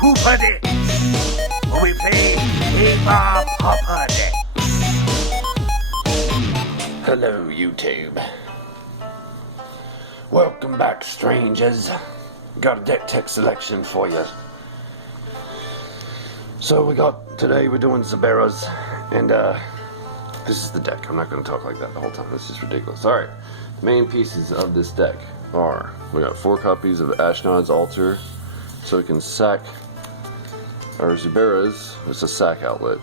PAUPER decks, where we play PAUPER decks. Hello, YouTube. Welcome back, strangers. Got a deck tech selection for you. So today we're doing Zuberas, and this is the deck. I'm not going to talk like that the whole time. This is ridiculous. Alright, the main pieces of this deck are, we got 4 copies of Ashnod's Altar, so we can sack our Zuberas. It's a sack outlet.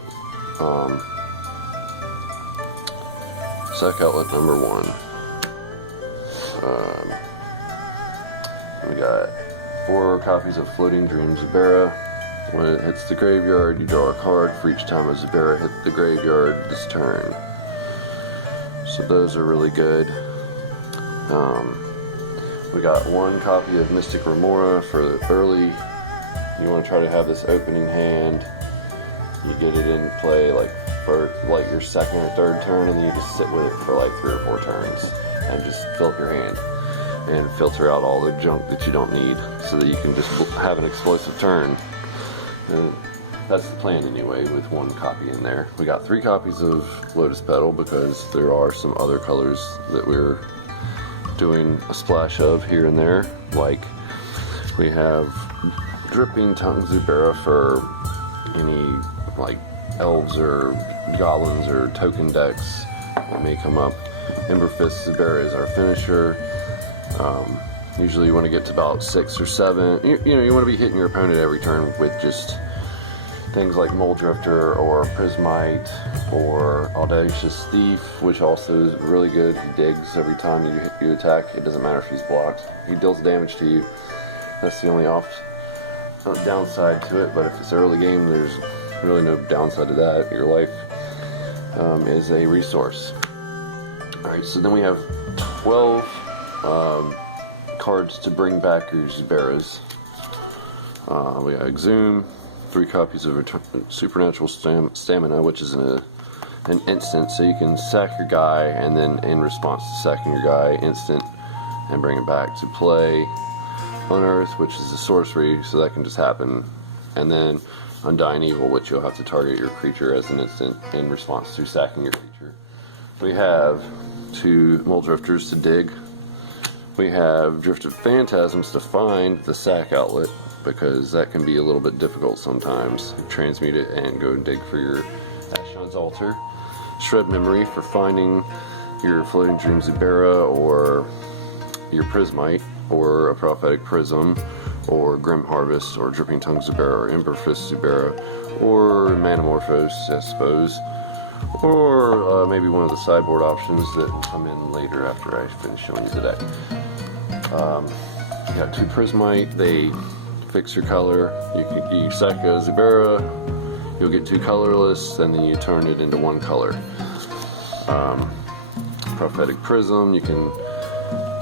Sack outlet number 1. We got 4 copies of Floating Dream Zubera. When it hits the graveyard, you draw a card for each time a Zubera hit the graveyard this turn. So those are really good. We got 1 copy of Mystic Remora for early. You want to try to have this opening hand. You get it in play for your second or third turn, and then you just sit with it for like 3 or 4 turns and just fill up your hand and filter out all the junk that you don't need, so that you can just have an explosive turn. And that's the plan anyway, with 1 copy in there. We got 3 copies of Lotus Petal because there are some other colors that we're doing a splash of here and there. Like, we have Dripping Tongue Zubera for any like elves or goblins or token decks that may come up. Ember Fist Zubera is our finisher. Usually you want to get to about 6 or 7. You want to be hitting your opponent every turn with just things like Mold Drifter or Prismite or Audacious Thief, which also is really good. He digs every time you attack. It doesn't matter if he's blocked. He deals damage to you. That's the only downside to it, but if it's early game, there's really no downside to that. Your life is a resource. Alright, so then we have 12 cards to bring back your Zuberas. We got Exhume, 3 copies of Supernatural Stamina, which is an instant, so you can sack your guy, and then in response to sacking your guy, instant, and bring it back to play. Unearth, which is a sorcery, so that can just happen. And then Undying Evil, which you'll have to target your creature as an instant in response to sacking your creature. We have 2 Mold Drifters to dig. We have Drifted Phantasms to find the sack outlet, because that can be a little bit difficult sometimes. Transmute it and go dig for your Ashnod's Altar. Shred Memory for finding your Floating Dream Zubera or your Prismite or a Prophetic Prism or Grim Harvest or Dripping Tongue Zubera or Ember Fist Zubera or Manamorphose, I suppose, or maybe one of the sideboard options that will come in later after I finish showing you the deck. You got 2 Prismite. They fix your color. You sack a Zubera, you'll get 2 colorless, and then you turn it into 1 color. Prophetic Prism, you can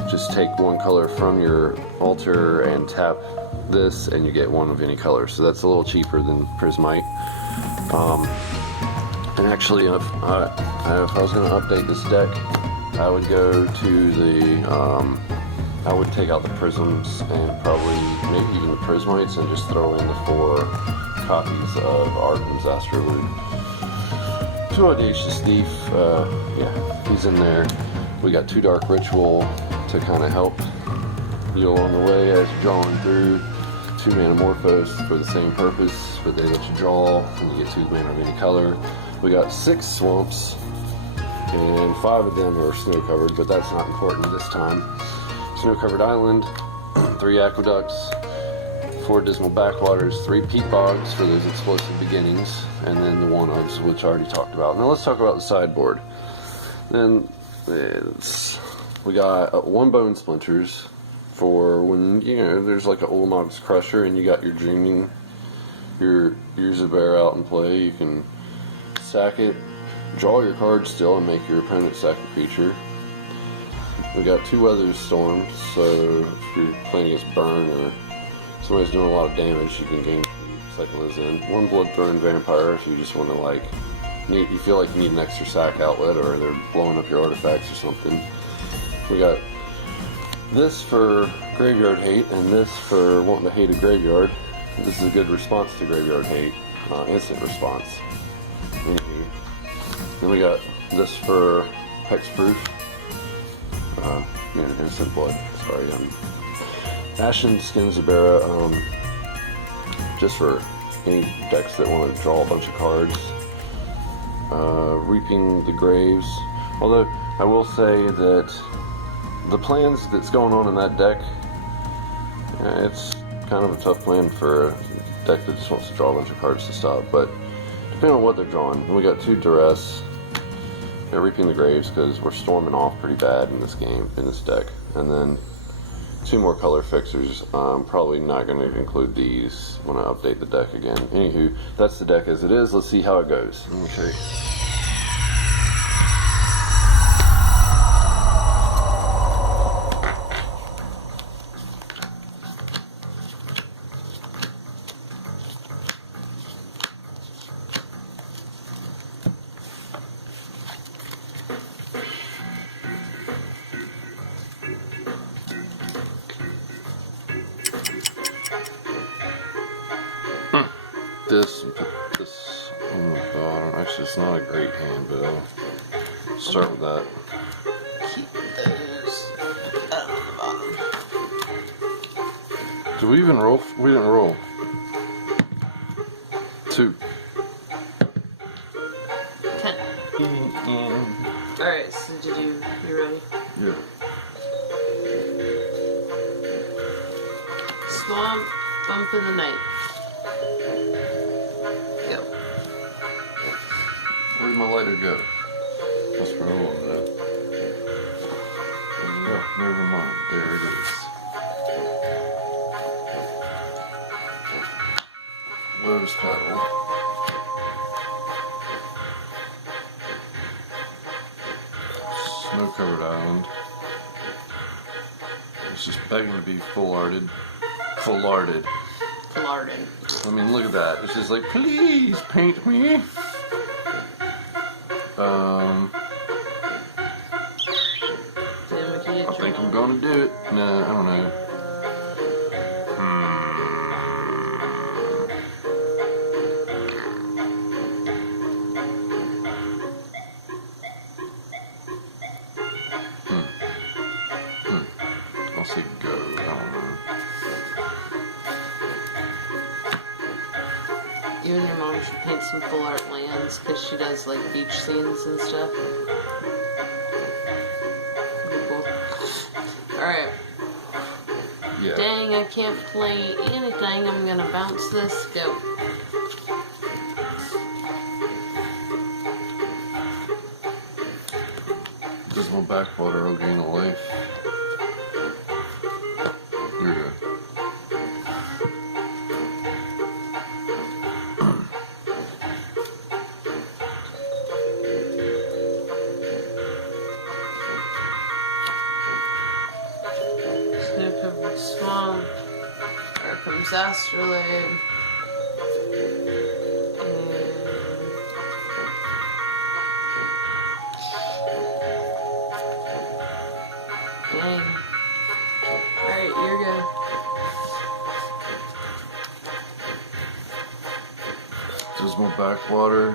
just take 1 color from your altar and tap this, and you get 1 of any color. So that's a little cheaper than Prismite. And actually, if I was going to update this deck, I would go to the I would take out the prisms and probably maybe even the prismites and just throw in the 4 copies of Arden's Astrowood. 2 Audacious Thief, yeah, he's in there. We got 2 Dark Ritual to kind of help you along the way as you're drawing through. 2 Manamorphose for the same purpose, but they let you draw and you get 2 mana of any color. We got 6 Swamps, and 5 of them are snow covered, but that's not important this time. Snow-covered Island, 3 Aqueducts, 4 Dismal Backwaters, 3 Peat Bogs for those explosive beginnings, and then the one-ofs, which I already talked about. Now let's talk about the sideboard. Then we got 1 Bone Splinters for when there's like an Ulamog's Crusher and you got your Dreaming, your Zubera out in play. You can sack it, draw your card still, and make your opponent sack a creature. We got 2 Weather's Storms, so if you're playing against Burn or somebody's doing a lot of damage, you can gain cycle those in. 1 Bloodthorn Vampire if you just want to you feel like you need an extra sack outlet, or they're blowing up your artifacts or something. We got this for Graveyard Hate and this for wanting to hate a graveyard. this is a good response to Graveyard Hate, instant response. Anywho, then we got this for Hexproof. Instant Blood. Sorry, Ashen Skin Zubera. Just for any decks that want to draw a bunch of cards. Reaping the Graves. Although I will say that the plans that's going on in that deck, it's kind of a tough plan for a deck that just wants to draw a bunch of cards to stop. But depending on what they're drawing, and we got 2 Duress. They're Reaping the Graves because we're storming off pretty bad in this game, in this deck. And then 2 more color fixers. I'm probably not going to include these when I update the deck again. Anywho, that's the deck as it is. Let's see how it goes. Let me show you. This, oh my god, actually it's not a great hand, but I'll start with that. Keep those at the bottom. Did we even roll? We didn't roll. 2. 10. Alright, so you ready? Yeah. Swamp, Bump in the Night. Go. Where'd my lighter go? That's where I want to know. Oh, never mind. There it is. Lotus Petal. Snow-covered island. It's just begging to be full-arted. Full-arted. Full-arted. I mean, look at that. It's just like, please paint me. I think I'm gonna do it. No, I don't know. I'll say go. I don't know. You and your mom should paint some full art lands because she does like beach scenes and stuff. Alright. Yeah. Dang, I can't play anything. I'm gonna bounce this. Go. Does my backwater will gain a life? Here we go. Snow-covered swamp. There comes Astrolabe. Dang. Alright, you're good. Does my backwater?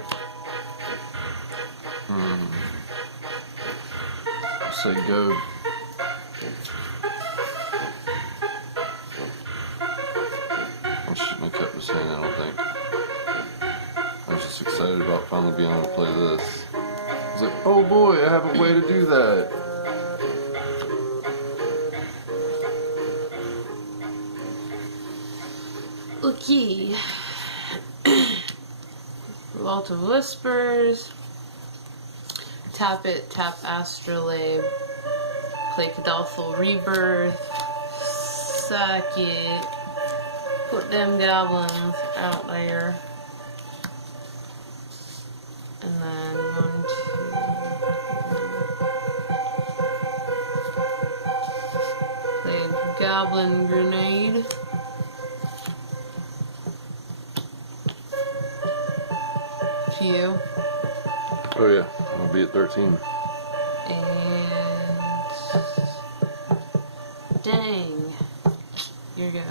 I'll say go. I shouldn't have kept this hand, I don't think. I was just excited about finally being able to play this. I was like, oh boy, I have a way to do that. Okay. Vault of Whispers. Tap it, tap Astrolabe. Play Cadalthal Rebirth. Sack it. Put them goblins out there. And then 1, 2. Play a Goblin Grenade. To you. Oh yeah, I'll be at 13. And dang, here you go.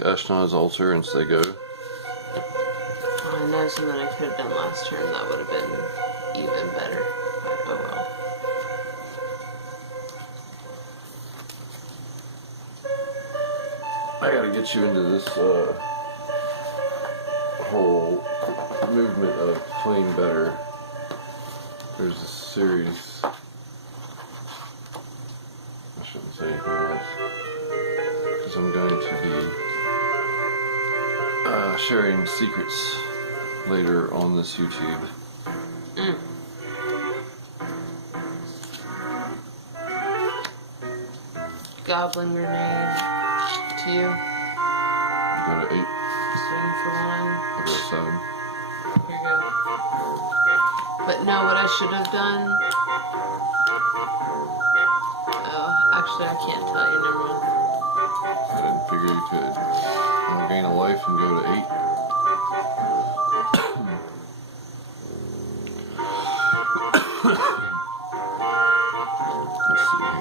Ashnod's Altar and say go. I know something I could have done last turn that would have been even better, but oh well. I gotta get you into this whole movement of playing better. There's a series. I shouldn't say anything else because I'm going to be sharing secrets later on this YouTube. Goblin grenade. 2. Go to 8. Swing for 1. I'll go 7. Here you go. But no, what I should have done. Oh, actually, I can't tell you. Never mind. I didn't figure you could. I'll gain a life and go to 8. Let's see here.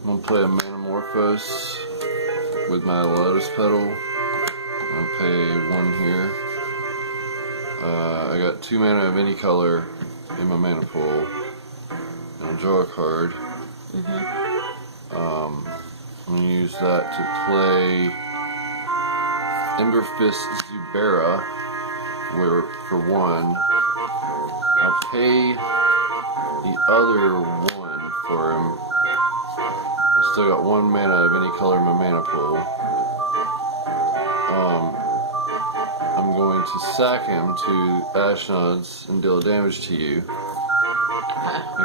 I'm going to play a Metamorphose with my Lotus Petal. I'll pay 1 here. I got 2 mana of any color in my mana pool. And I'll draw a card. I'm going to use that to play Emberfist Zubera for 1. I'll pay the other 1 for him. I still got 1 mana of any color in my mana pool. I'm going to sack him to Ashnod's and deal damage to you. I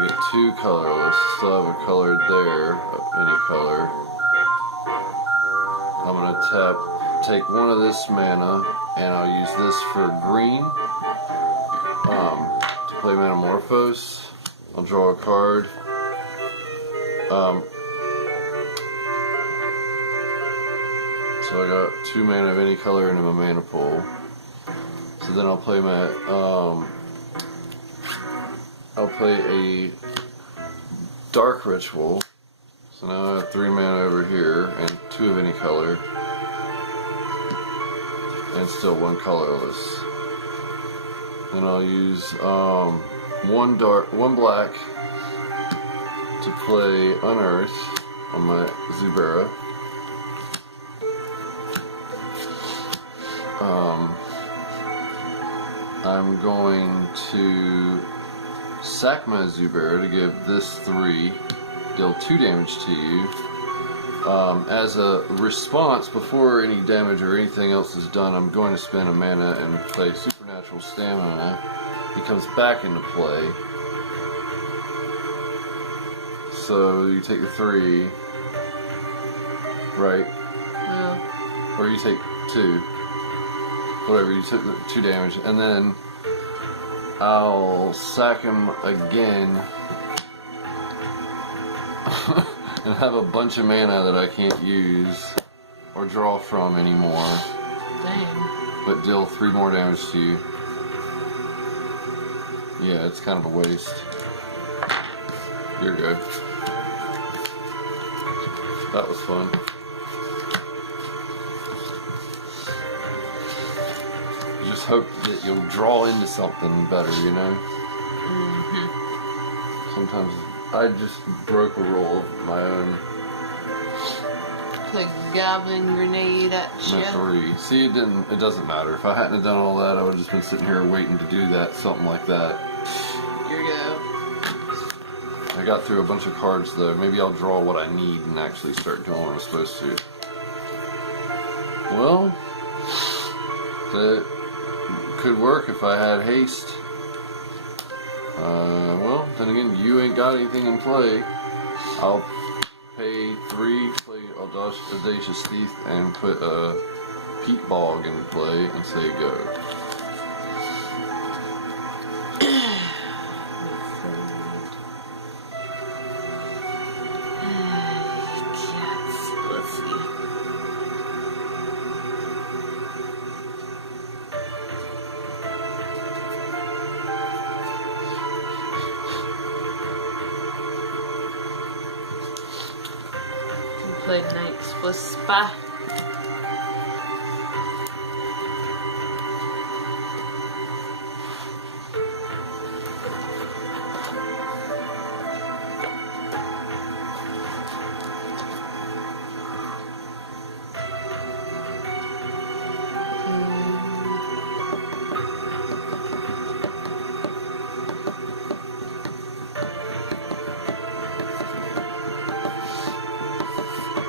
get 2 colorless, still have a color there, of any color. I'm going to take 1 of this mana, and I'll use this for green to play Metamorphose. I'll draw a card. So I got 2 mana of any color into my mana pool. So then I'll play my I'll play a Dark Ritual. So now I have 3 mana over here and 2 of any color, and still 1 colorless. Then I'll use 1 black to play Unearth on my Zubera. I'm going to sack my Zubera to give this 3, deal 2 damage to you. As a response, before any damage or anything else is done, I'm going to spend a mana and play Supernatural Stamina. He comes back into play. So you take the 3, right? Yeah. Or you take 2. Whatever, you took the 2 damage, and then I'll sack him again and have a bunch of mana that I can't use or draw from anymore. Dang. But deal 3 more damage to you. Yeah, it's kind of a waste. You're good. That was fun. Just hope that you'll draw into something better, you know? Sometimes I just broke a rule of my own. Play Goblin Grenade at you. 3. See, it doesn't matter. If I hadn't have done all that, I would have just been sitting here waiting to do that, something like that. Here you go. I got through a bunch of cards though. Maybe I'll draw what I need and actually start doing what I'm supposed to. Well, that could work if I had haste. Well, then again, you ain't got anything in play. I'll pay 3, play Audacious Thief, and put a Peat Bog in play and say go. Let's see. played Knight's Whisper.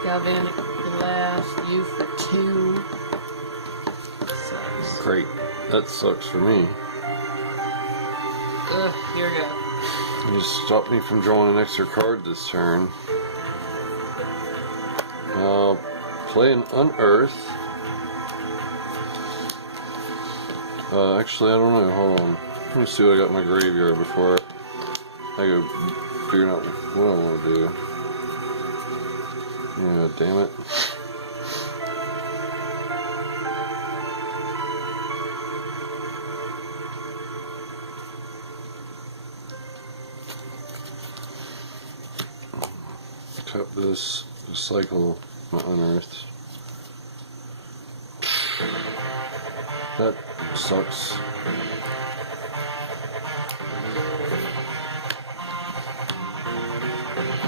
Galvanic glass, you for 2. Sucks. Great. That sucks for me. Ugh, here we go. You just stopped me from drawing an extra card this turn. Play an Unearth. Actually, I don't know. Hold on. Let me see what I got in my graveyard before I go figuring out what I want to do. Yeah, damn it. Tap this, recycle my Unearthed. That sucks.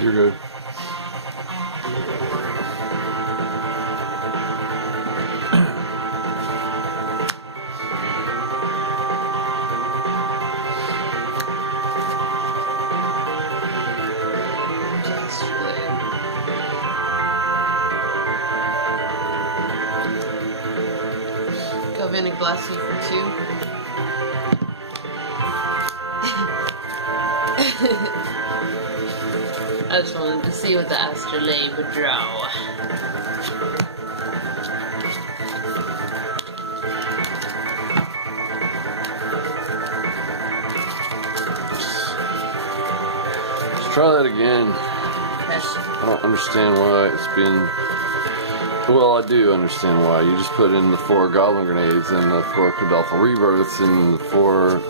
You're good. Galvanic Blessing for 2. I just wanted to see what the Astrolabe would draw. Let's try that again. I don't understand why it's been... Well, I do understand why. You just put in the 4 Goblin Grenades and the 4 Cadalthal Rebirths and the 4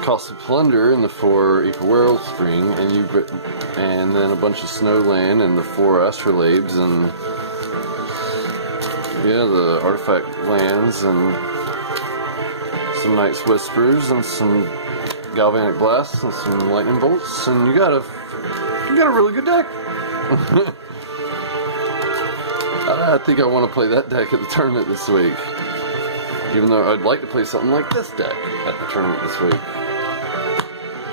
Costly Plunder and the 4 Equal Wellspring, and then a bunch of Snowland and the 4 Astrolabes and yeah, the Artifact Lands and some Knight's Whispers and some Galvanic Blasts and some Lightning Bolts, and you got a really good deck. I think I want to play that deck at the tournament this week. Even though I'd like to play something like this deck at the tournament this week.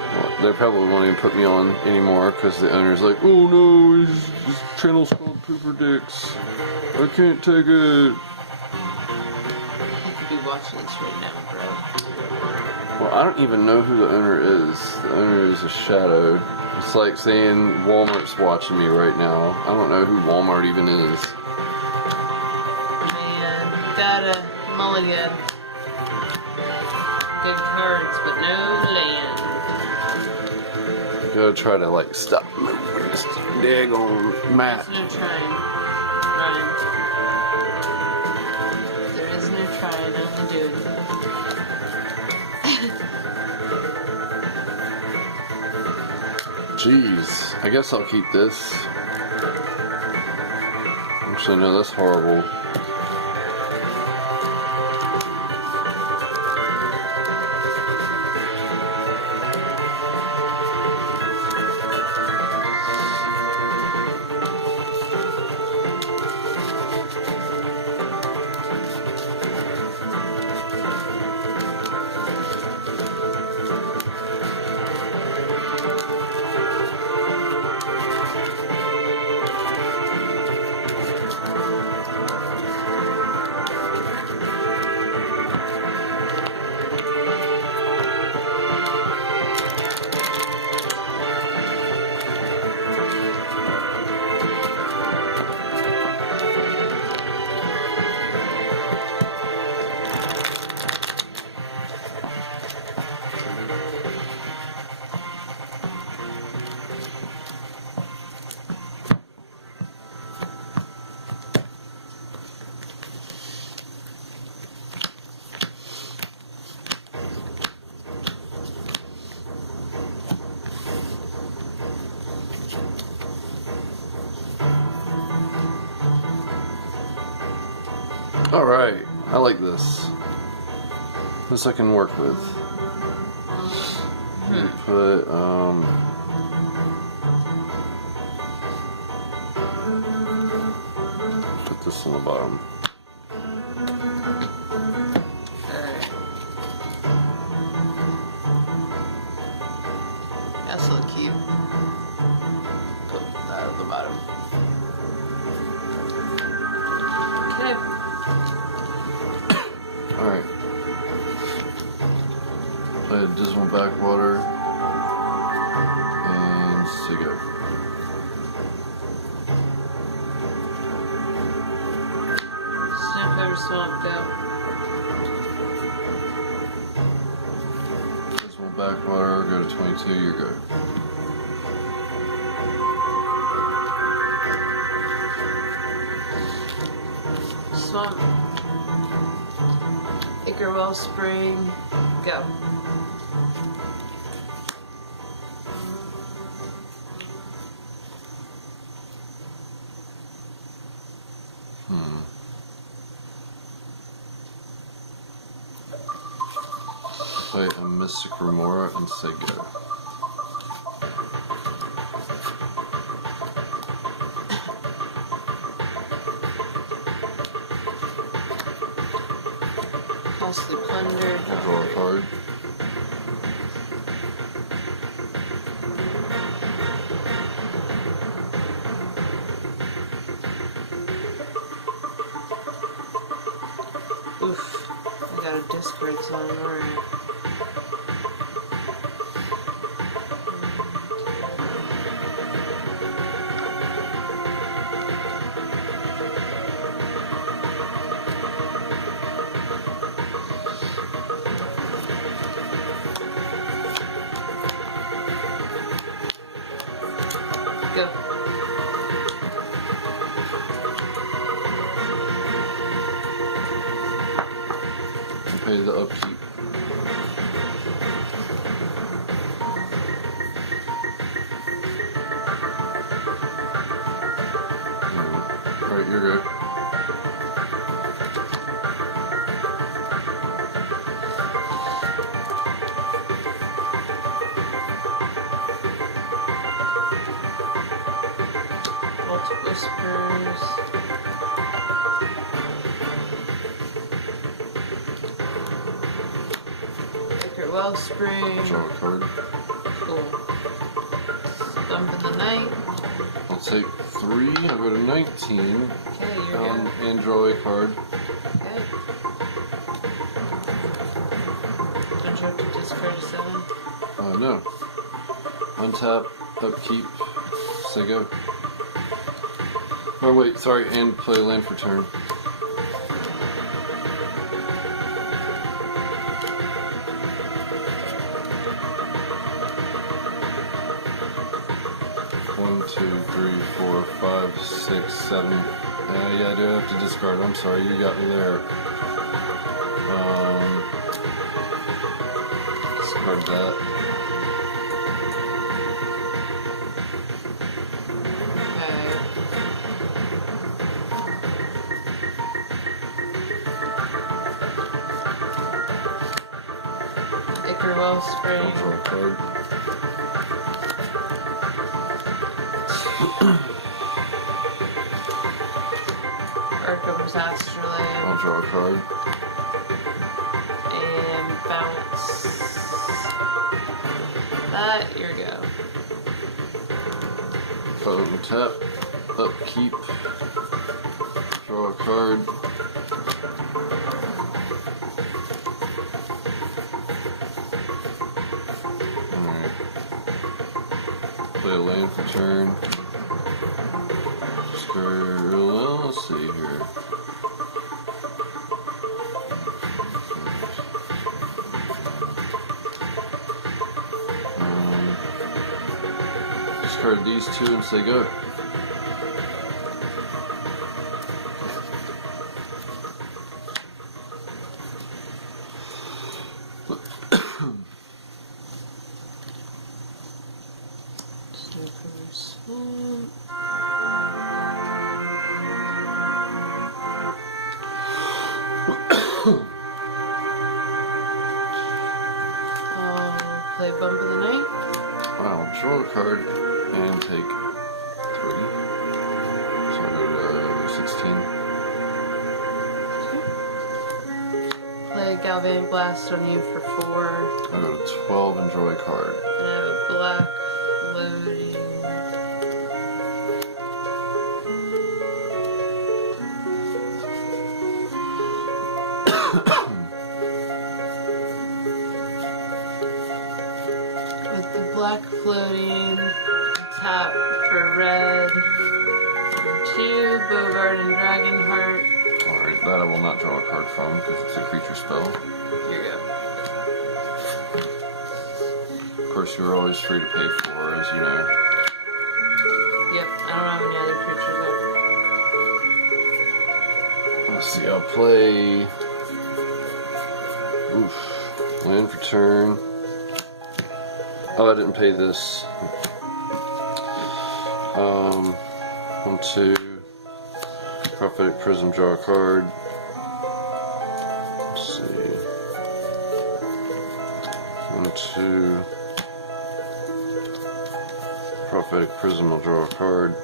Well, they probably won't even put me on anymore because the owner's like, oh no, his channel's called Pooper Dicks. I can't take it. You could be watching this right now, bro. Well, I don't even know who the owner is. The owner is a shadow. It's like saying Walmart's watching me right now. I don't know who Walmart even is. Got a mulligan. Good cards, but no land. Gotta try to like stop moving this daggone map. There's no trying, Ryan. There is no trying, only doing. Jeez, I guess I'll keep this. Actually, no, that's horrible. Alright, I like this. This I can work with. We put, put this on the bottom. Alright. That's so cute. Put that at the bottom. Okay. Alright. Play a dismal backwater. And Sigo. Snapper Swamp, go. Dismal backwater, go to 22, you go. Swamp. Acre Wellspring, go. Play a Mystic Remora and say go. Costly Plunder. I'll draw a card. Oof. I got a discard zone, alright. Go. Pay the upkeep. Alright, you're good. Whispers. Acre Wellspring. Draw a card. Cool. Dump in the night. I'll take 3, I'll go to 19. Okay, you're good. And draw a card. Okay. Don't you have to discard a 7? No. Untap, upkeep, say go. Oh wait, sorry, and play land for turn. One, 2, 3, 4, 5, 6, 7. Yeah, I do have to discard. I'm sorry, you got me there. Discard that. Acre Wellspring. I'll draw a card. Arkham Astrolabe. I'll draw a card. And bounce. That, here we go. Phone tap, upkeep, draw a card. Alright. Play a land for turn. Well, let's see here. Discard these 2 and say go. play Bump of the Night. Wow, draw a card and take 3. So I'll go to 16. Play Galvanic Blast on you for 4. I'll go to 12 and draw a card. And I have a black loading. With the black floating, tap for red. 2, Bogart and Dragonheart. Alright, that I will not draw a card from because it's a creature spell. Here you go. Of course, you are always free to pay 4, as you know. Yep, I don't have any other creatures up. Let's see, I'll play... Oof. Land for turn. Oh, I didn't pay this. 1, 2. Prophetic Prism, draw a card. Let's see. 1, 2. Prophetic Prism, I'll draw a card.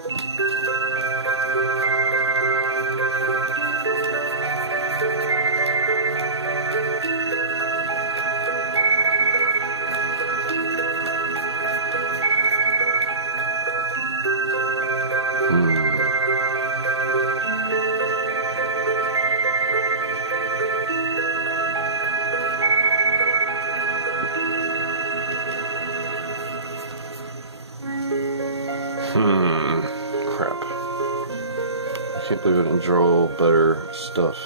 Crap. I can't believe I didn't draw better stuff.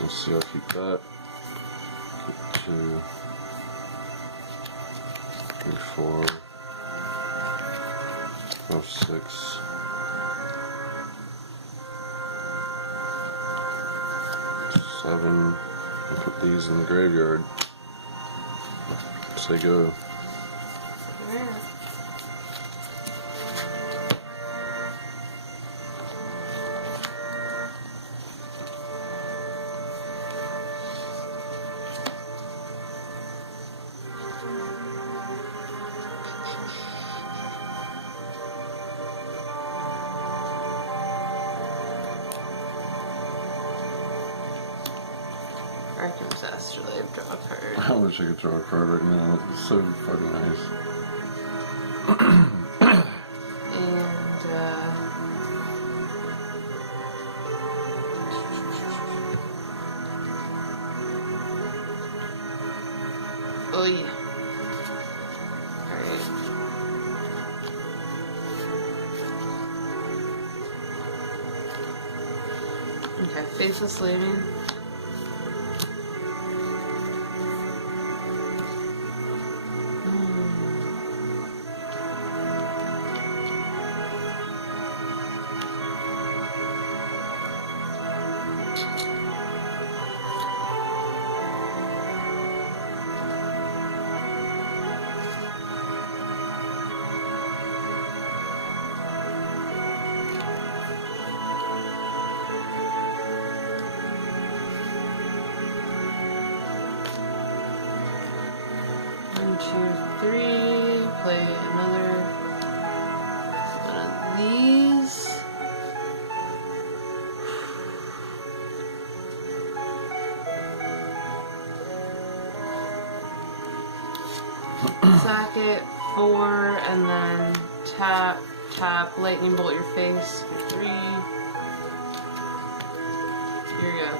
Let's see, I'll keep that. Keep 2, 3, 4, 5, 6. 7, and put these in the graveyard. Say go. Yeah. Rakdos Astrolabe, draw a card. I wish I could draw a card right now. It's so fucking nice. And, oh yeah. Alright. Okay, Faceless Lady. One, 2, 3. Play another one of these. Sack it 4, and then tap, lightning bolt your face for 3. Here you go.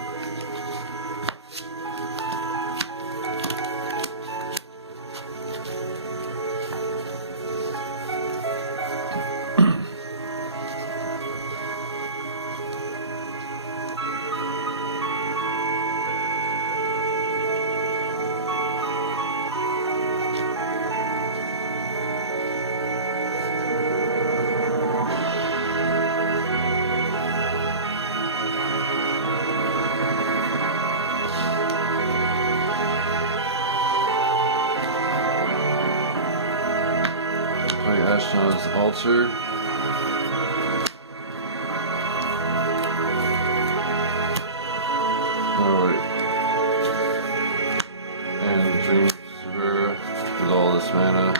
rendition on his altar. And Dream Zubera with all this mana.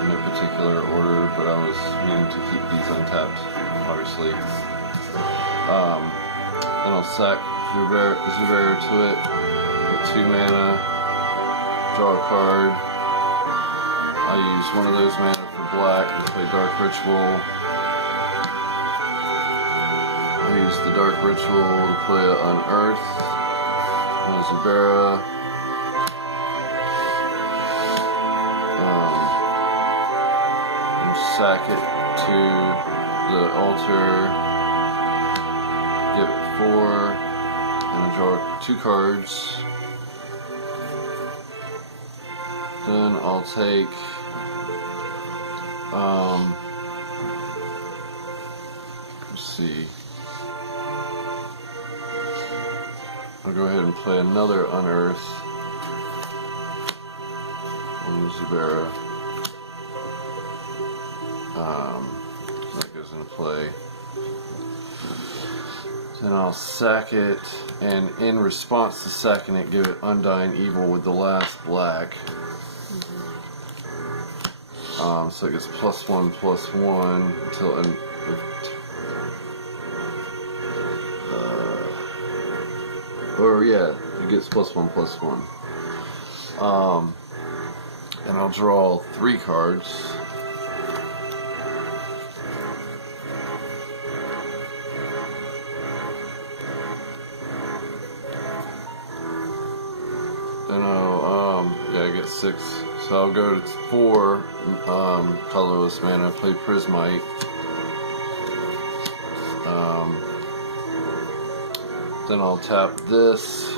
In no particular order, but I was meaning to keep these untapped, obviously. Then I'll sack Zubera to it, get 2 mana, draw a card. I use one of those mana for black to play Dark Ritual. I use the Dark Ritual to play Unearth, and Zubera. Sack it to the altar, get 4, and I draw 2 cards. Then I'll take let's see. I'll go ahead and play another Unearth on Zubera. So that goes into play. Then I'll sack it, and in response to sacking it, give it Undying Evil with the last black. So it gets +1/+1 until it gets +1/+1. And I'll draw 3 cards. Then I get 6. So I'll go to 4 colorless mana, play Prismite. Then I'll tap this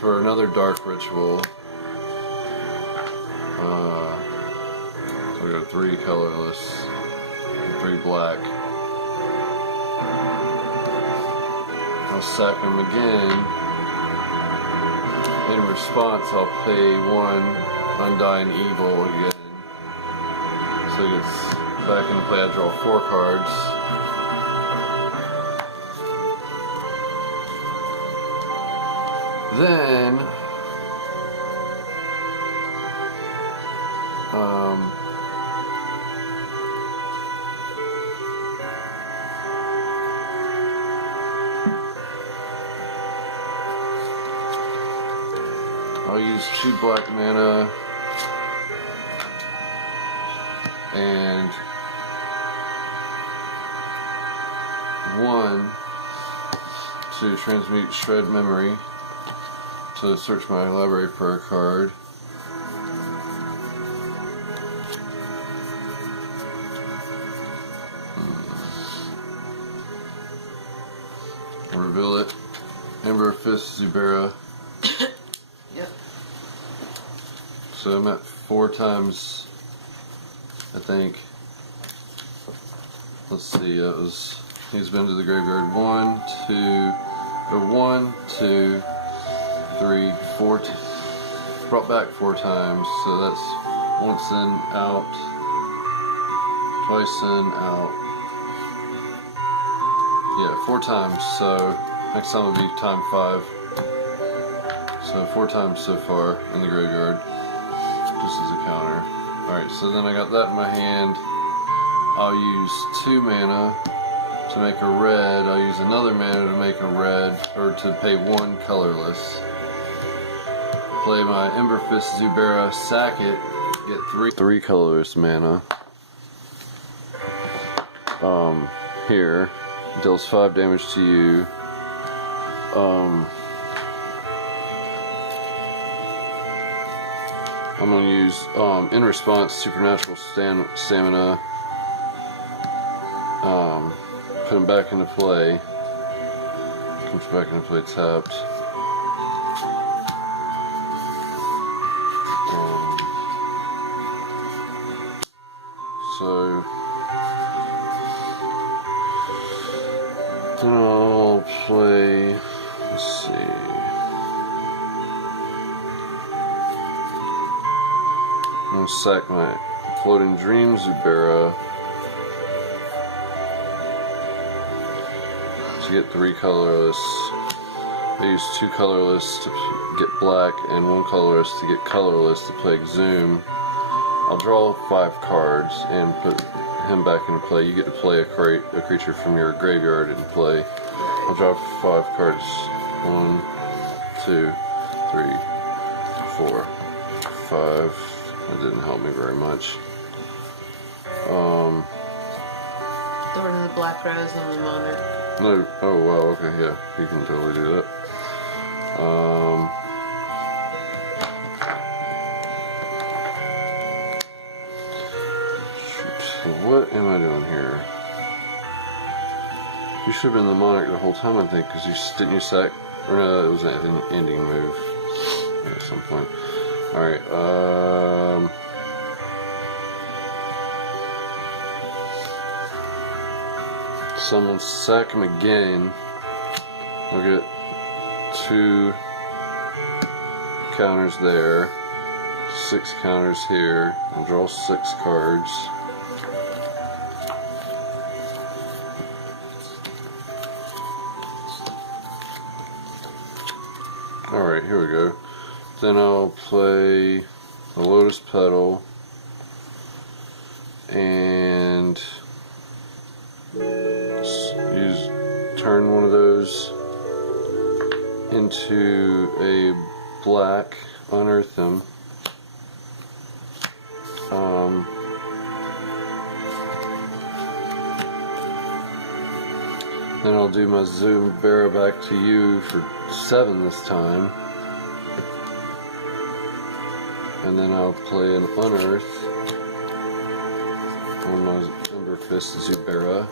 for another Dark Ritual. So I go 3 colorless, and 3 black. I'll sack him again. In response, I'll pay 1 Undying Evil again. So it gets back into play. I draw 4 cards. Then I'll use 2 black mana and 1 to transmute Shred Memory to search my library for a card. Reveal it. Ember Fist Zubera. Yep. So I'm at 4 times, I think. Let's see, he's been to the graveyard 1, 2, 3, 4, brought back 4 times, so that's once in, out, twice in, out. Yeah, 4 times, so next time will be time 5. So 4 times so far in the graveyard, just as a counter. Alright, so then I got that in my hand. I'll use 2 mana to make a red. I'll use another mana to make a red, or to pay 1 colorless. Play my Ember Fist Zubera, sack it, get 3 colorless mana. Here, deals 5 damage to you. I'm going to use, in response, Supernatural Stamina, put him back into play, comes back into play tapped. So, then I'll play, let's see. I'm gonna sack my Floating Dream Zubera. To get 3 colorless. I use 2 colorless to get black and 1 colorless to get colorless to play Exhume. I'll draw 5 cards and put him back into play. You get to play a creature from your graveyard in play. I'll draw 5 cards. 1, 2, 3, 4, 5. That didn't help me very much. Throw to the Black Rose and the Monarch. No. Oh wow. Okay. Yeah. You can totally do that. Shoot. What am I doing here? You should have been the Monarch the whole time, I think, because didn't you sack? Or no, it was an ending move at some point. All right. Someone sack him again. I'll get 2 counters there, 6 counters here. I'll draw 6 cards. Alright, here we go. Then I'll play the Lotus Petal and turn one of those into a black, unearth them. Then I'll do my Zubera back to you for 7 this time. And then I'll play an unearth on my Ember Fist Zubera.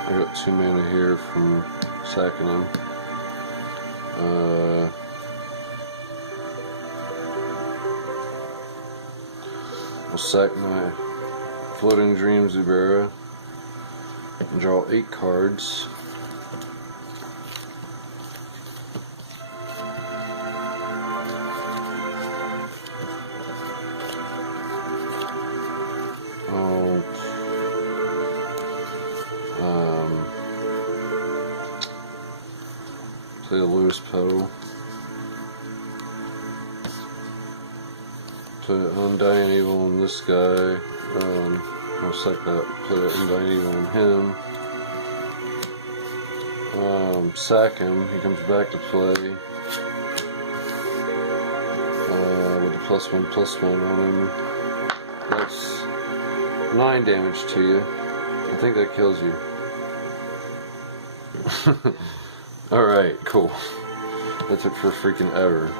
I got 2 mana here from sacking him. I'll sack my Floating Dream Zubera and draw 8 cards. Play the Lotus Petal. Play Undying Evil on this guy. I'll sack that. Play Undying Evil on him. Sack him. He comes back to play with a +1/+1 on him. That's 9 damage to you. I think that kills you. Alright, cool. That took for freaking ever.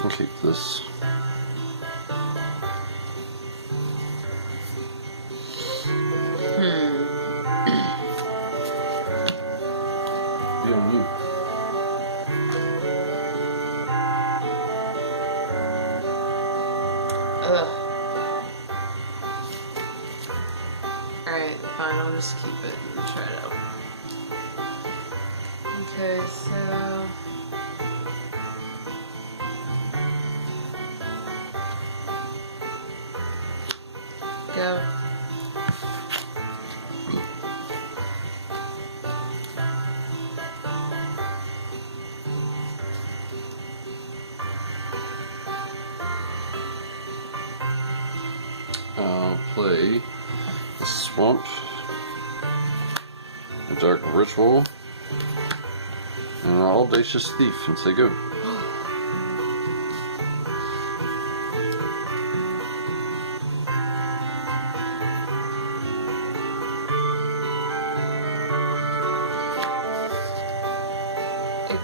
I'll keep this. Be on you. Alright, fine, I'll just keep it and try it out. Okay, so... Go. I'll play a Swamp, a Dark Ritual, and an Audacious Thief, and say go.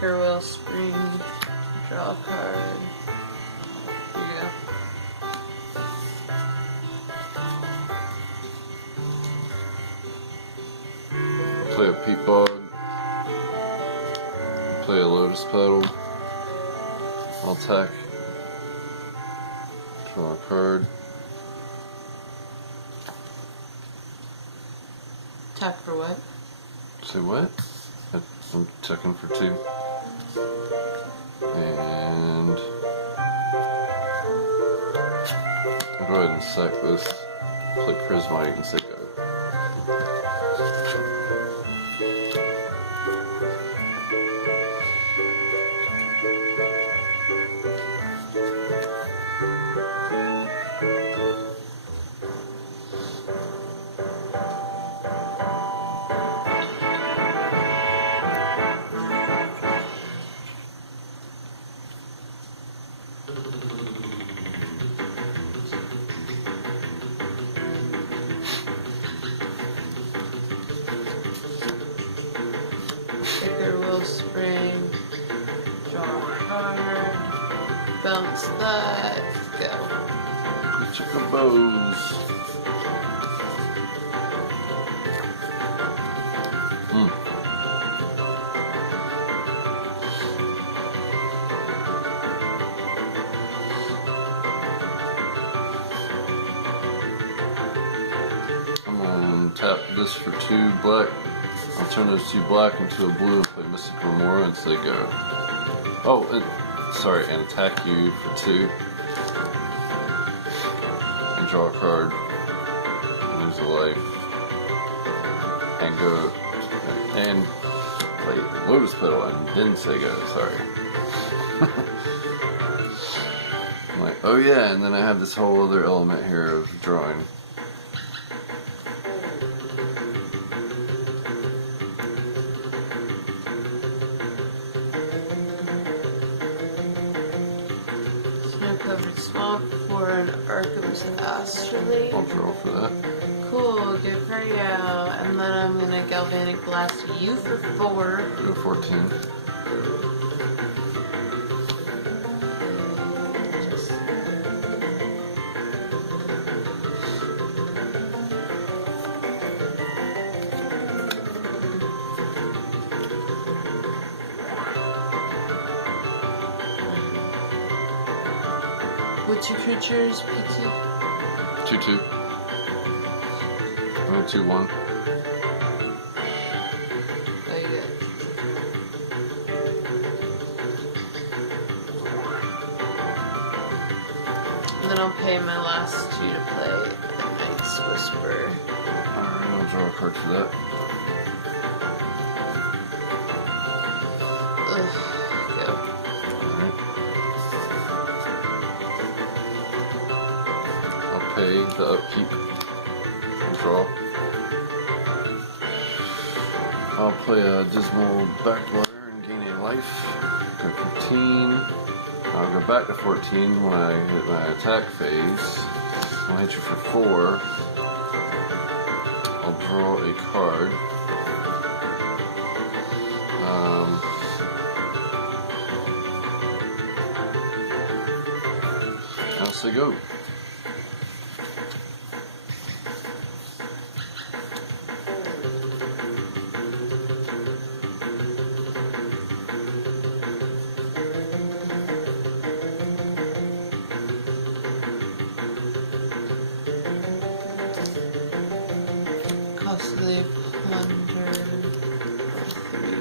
Kicker Wheel Spring. Draw a card. Here you go. Play a peat bog. Play a lotus petal. I'll attack. Draw a card. Attack for what? Say what? I'm checking for 2. And I'll go ahead and sack this. Play Prismite and say go. Kicker Wheel Spring. Draw a card. Bounce that. Go. Each of the bows. I'm gonna tap this for 2 black. I'll turn those 2 black into a blue and play Mystic Remora and say go. Oh, and, sorry, and attack you for 2. And draw a card. Lose a life. And go. And play Lotus Petal and then say go, sorry. I'm like, oh yeah, and then I have this whole other element here of drawing. Snow-covered swamp for an Arkham's Astrolabe. I'll draw for that. Cool, good for you. And then I'm gonna Galvanic Blast you for 4. Go 14. What's your creatures, PT? 2/2. 2/1. Oh, you good. And then I'll pay my last 2 to play a Night's Whisper. Alright, I'll draw a card for that. Ugh, go. Alright. I'll pay the upkeep and draw. I'll play a Dismal Backwater and gain a life. Go 15. I'll go back to 14 when I hit my attack phase. I'll hit you for 4. I'll draw a card. I'll say go. Costly Plunder. 3.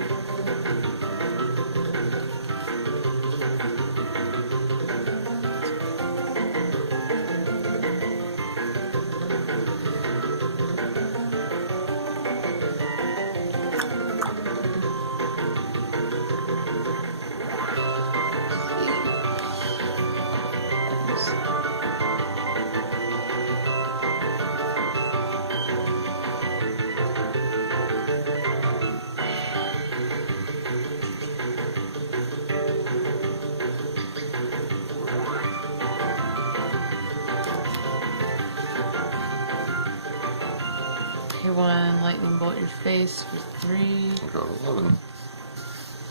Pay 1, lightning bolt your face for 3. I'll draw 11.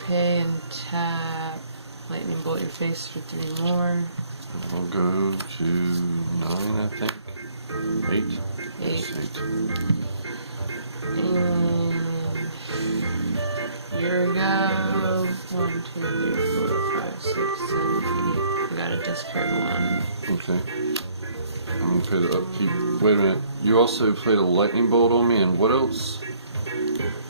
Pay and tap. Lightning bolt your face for 3 more. I'll go to 9, I think. 8? 8. Yes, 8. And here we go. 1, 2, 3, 4, 5, 6, 7, 8. We gotta discard 1. Okay. I'm gonna play the upkeep. Wait a minute. You also played a lightning bolt on me, and what else?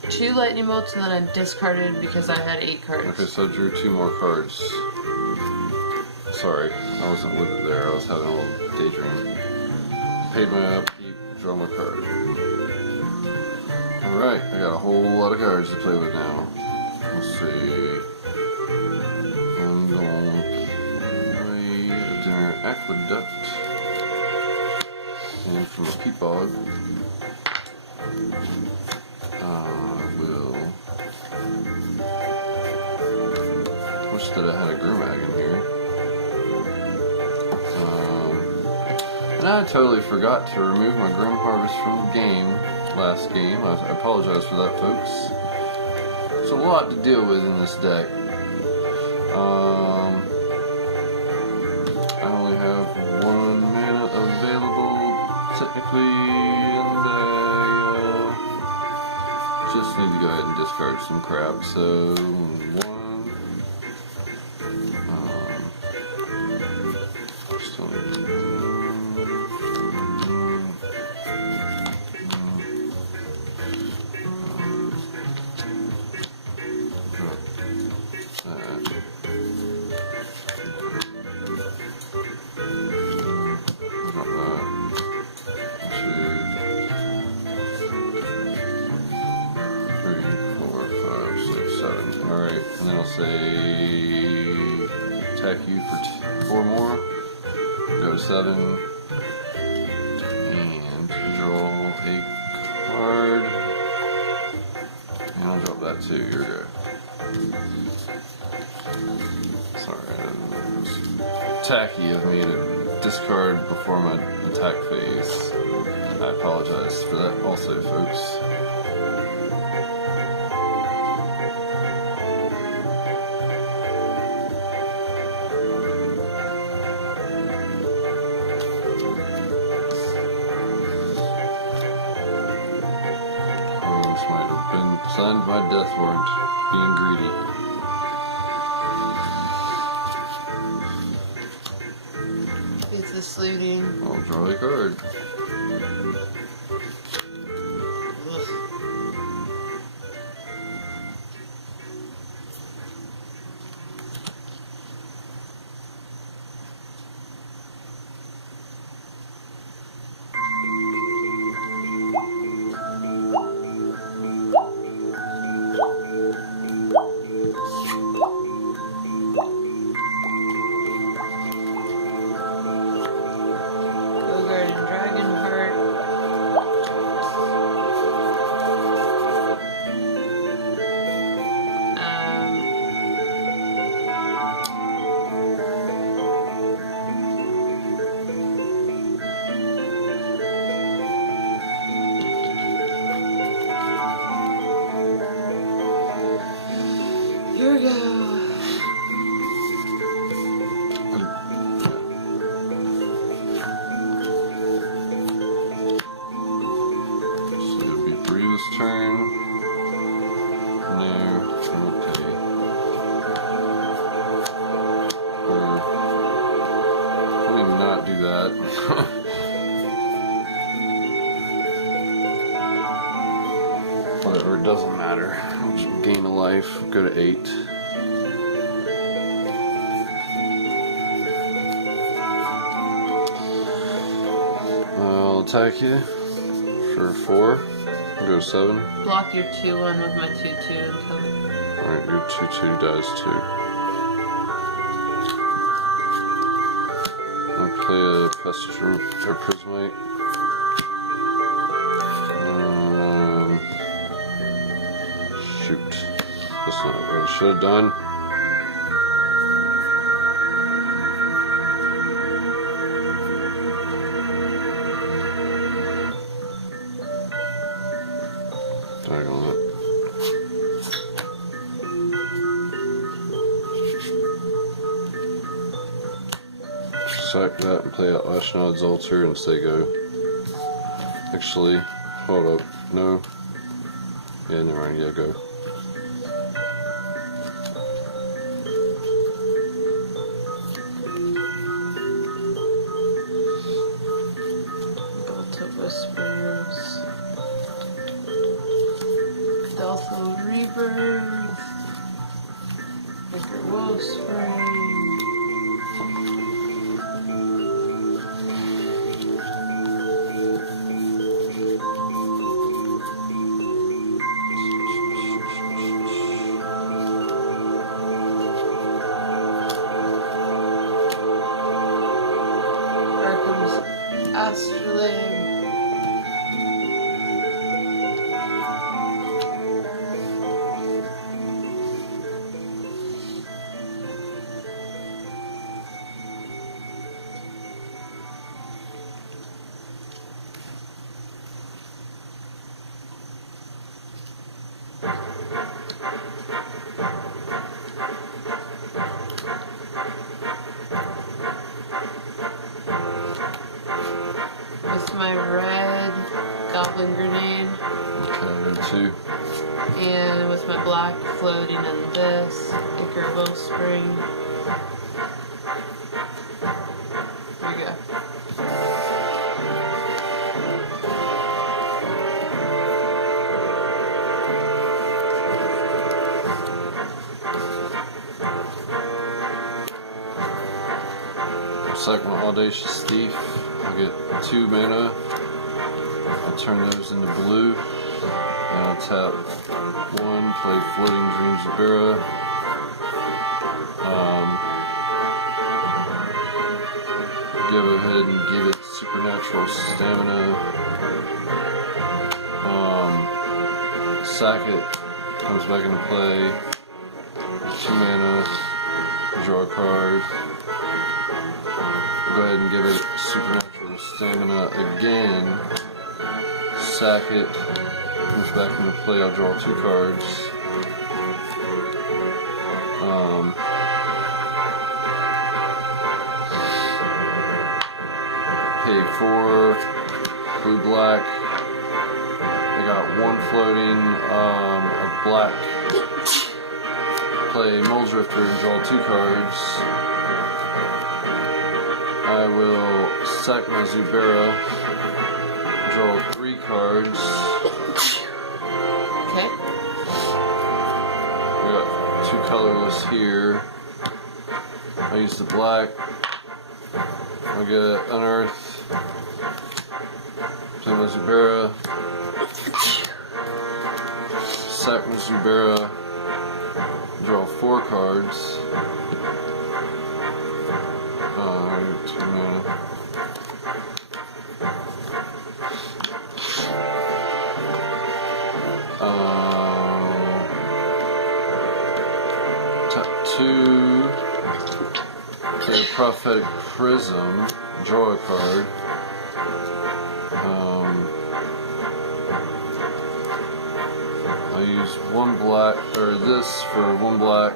2 lightning bolts, and then I discarded because I had 8 cards. Okay, so I drew 2 more cards. Sorry, I wasn't with it there. I was having a little daydream. Paid my upkeep, draw my card. Alright, I got a whole lot of cards to play with now. Let's see. I'm going to play a dinner aqueduct. And from a peat bog, will. Wish that I had a Grumag in here. And I totally forgot to remove my Grim Harvest from the game, last game. I apologize for that, folks. There's a lot to deal with in this deck. I only have 1 mana available, technically, and I just need to go ahead and discard some crap. So, 1. Still need to. Say attack you for 4 more, go to 7, and draw a card, and I'll drop that too. Here we go. Sorry, that was tacky of me to discard before my attack phase. I apologize for that also, folks. Might have been signed my death warrant, being greedy. It's a looting. I'll draw a card. Here we go. So it'll be 3 this turn. No, okay. Or let me not do that. Whatever, it doesn't matter. I'll just gain a life, go to 8. I'll attack you for 4, go to 7. Block your 2-1 with my 2-2 until. Alright, your 2-2 dies too. I'll play a Pestrum or Prismite. Shoot. That's not what I should have done. Diagonal it. sack that and play out Ashnod's Altar and say go. Actually, hold up. No. Yeah, never mind. Yeah, go. Delta Whispers. Delta Rebirth. Vicar Wolfspring. Astrolabe. With my red Goblin Grenade. Okay, there too. And with my black floating in this, Vicar Wolfspring. Here we go. Sack my Audacious Thief. I'll get 2 mana. I'll turn those into blue. And I'll tap 1, play Floating Dream Zubera. Go ahead and give it Supernatural Stamina. Sack it. Comes back into play. 2 mana. Draw a card. Go ahead and give it Supernatural Stamina again. Sack it. Comes back into play. I'll draw 2 cards. Pay 4 blue black. I got 1 floating of black. Play Muldrifter and draw 2 cards. I will sack my Zubera, draw 3 cards. Okay. We got 2 colorless here. I use the black. I get Unearth. Play my Zubera. Sack my Zubera. Draw 4 cards. 2 mana. Tap 2. Play a Prophetic Prism. Draw a card. I use 1 black, or this for 1 black.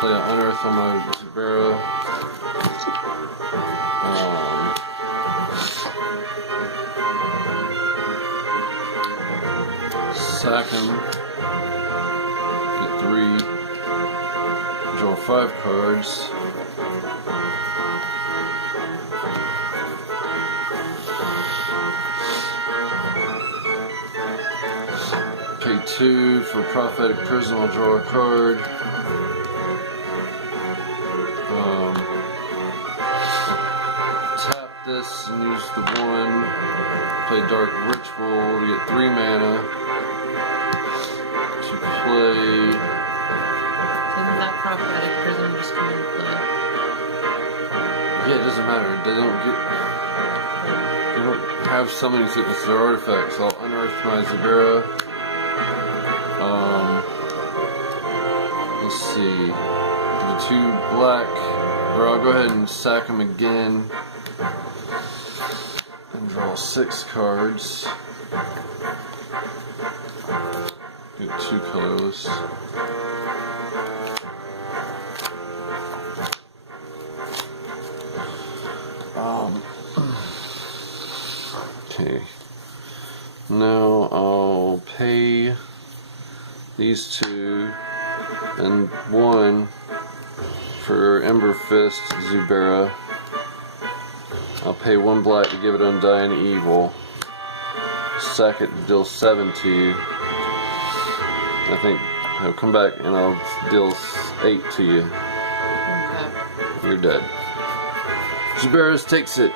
Play an Unearth on my Zubera. Sack him. Get 3. Draw 5 cards. Pay 2 for Prophetic Prism. I'll draw a card. Tap this and use the 1. Play Dark Ritual to get 3 mana. To play. Didn't that Prophetic Prism just come into play? Yeah, it doesn't matter. They don't have summoning sickness to their artifacts. I'll unearth my Zubera. Let's see. The 2 black. Or I'll go ahead and sack them again. And draw 6 cards. Get 2 colorless. now I'll pay these two and one for Ember Fist Zubera. I'll pay one black to give it Undying Evil. Sack it, deal 7 to you. I think I'll come back and I'll deal 8 to you. Okay. You're dead. Zuberas takes it.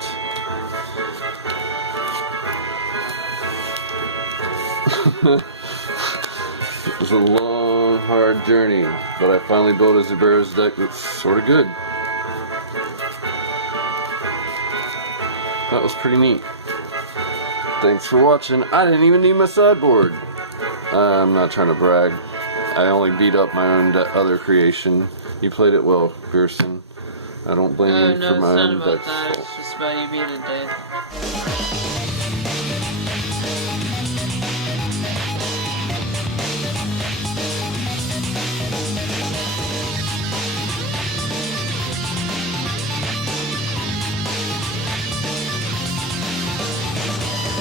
It was a long, hard journey, but I finally built a Zuberas deck that's sort of good. That was pretty neat. Thanks for watching. I didn't even need my sideboard. I'm not trying to brag. I only beat up my own other creation. You played it well, Pearson. I don't blame you No, for my it's own not about deck's that. fault. It's just about you being a dick.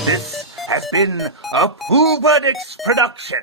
This has been a PAUPER production.